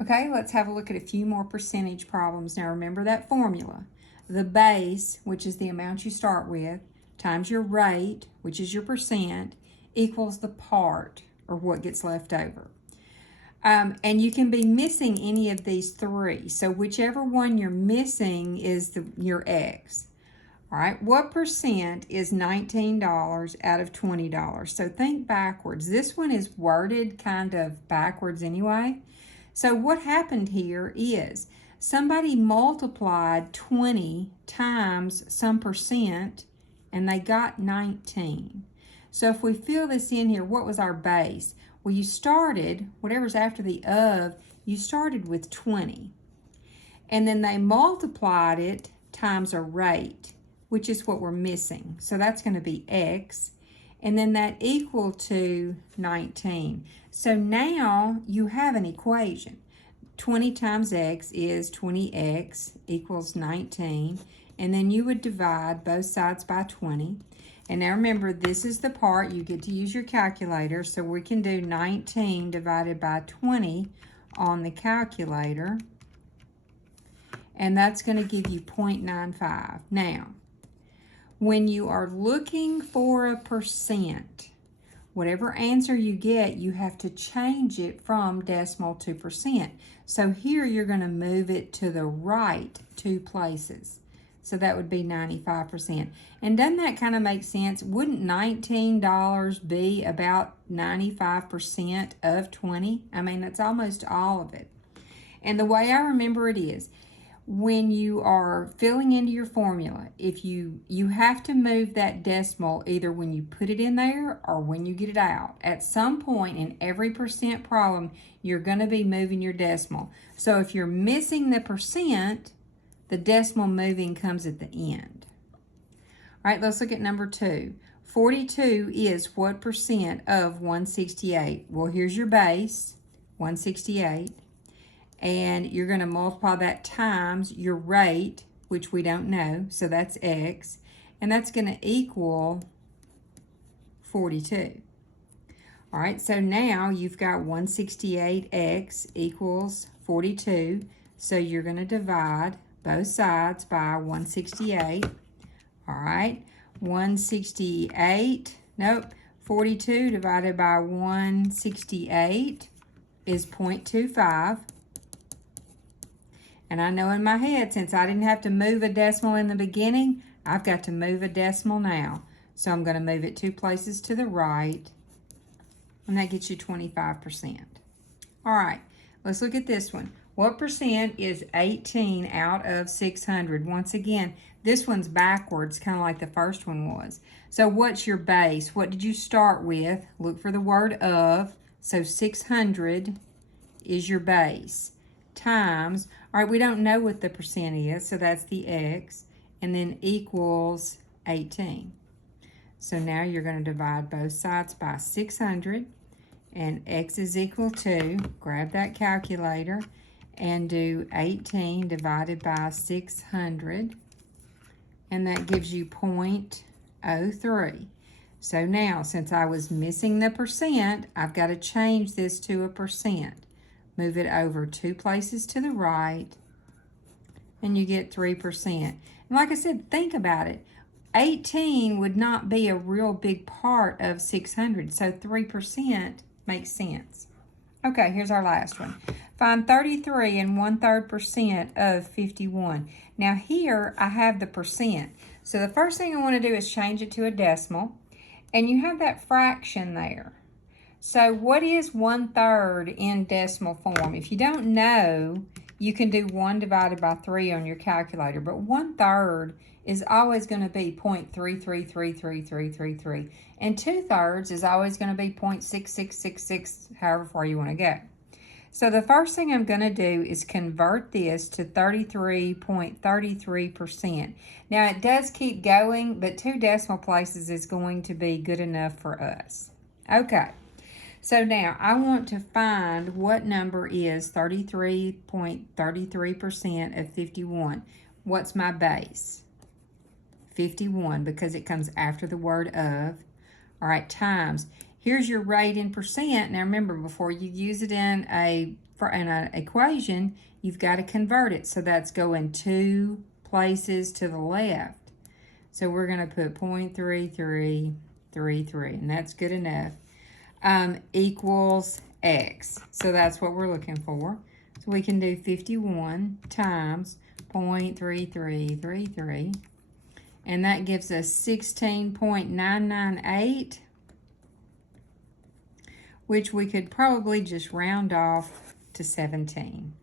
Okay, let's have a look at a few more percentage problems. Now remember that formula. The base, which is the amount you start with, times your rate, which is your percent, equals the part, or what gets left over. And you can be missing any of these three. So whichever one you're missing is your X. All right, what percent is $19 out of $20? So think backwards. This one is worded kind of backwards anyway. So what happened here is somebody multiplied 20 times some percent and they got 19. So if we fill this in here, what was our base? Well, you started, whatever's after the of, you started with 20. And then they multiplied it times a rate, which is what we're missing. So that's going to be X. And then that equal to 19. So now you have an equation. 20 times X is 20X equals 19. And then you would divide both sides by 20. And now remember, this is the part you get to use your calculator. So we can do 19 divided by 20 on the calculator. And that's going to give you 0.95. Now, when you are looking for a percent, whatever answer you get, you have to change it from decimal to percent. So here you're going to move it to the right 2 places. So that would be 95%. And doesn't that kind of make sense? Wouldn't $19 be about 95% of 20? I mean, that's almost all of it. And the way I remember it is, when you are filling into your formula, if you have to move that decimal either when you put it in there or when you get it out. At some point in every percent problem, you're going to be moving your decimal. So if you're missing the percent, the decimal moving comes at the end. All right, let's look at number 2. 42 is what percent of 168? Well, here's your base, 168. And you're going to multiply that times your rate, which we don't know, so that's X. And that's going to equal 42. All right, so now you've got 168X equals 42. So you're going to divide both sides by 168. All right, 42 divided by 168 is 0.25. And I know in my head, since I didn't have to move a decimal in the beginning, I've got to move a decimal now. So I'm going to move it 2 places to the right, and that gets you 25%. All right, let's look at this one. What percent is 18 out of 600? Once again, this one's backwards, kind of like the first one was. So what's your base? What did you start with? Look for the word of. So 600 is your base. Times, all right, we don't know what the percent is, so that's the X, and then equals 18. So now you're going to divide both sides by 600, and X is equal to, grab that calculator, and do 18 divided by 600, and that gives you 0.03. So now, since I was missing the percent, I've got to change this to a percent. Move it over 2 places to the right, and you get 3%. And like I said, think about it. 18 would not be a real big part of 600, so 3% makes sense. Okay, here's our last one. Find 33 and 1/3% of 51. Now here I have the percent. So the first thing I want to do is change it to a decimal, and you have that fraction there. So what is 1/3 in decimal form? If you don't know, you can do 1 divided by 3 on your calculator, but 1/3 is always going to be 0.333333, and 2/3 is always going to be 0.6666, however far you want to go. So the first thing I'm going to do is convert this to 33.33%. Now it does keep going, but 2 decimal places is going to be good enough for us. Okay. So now I want to find what number is 33.33% of 51. What's my base? 51, because it comes after the word of. All right, times. Here's your rate in percent. Now remember, before you use it in a for in an equation, you've got to convert it. So that's going 2 places to the left. So we're going to put 0.3333, and that's good enough. Equals x. So that's what we're looking for. So we can do 51 times 0.3333, and that gives us 16.998, which we could probably just round off to 17.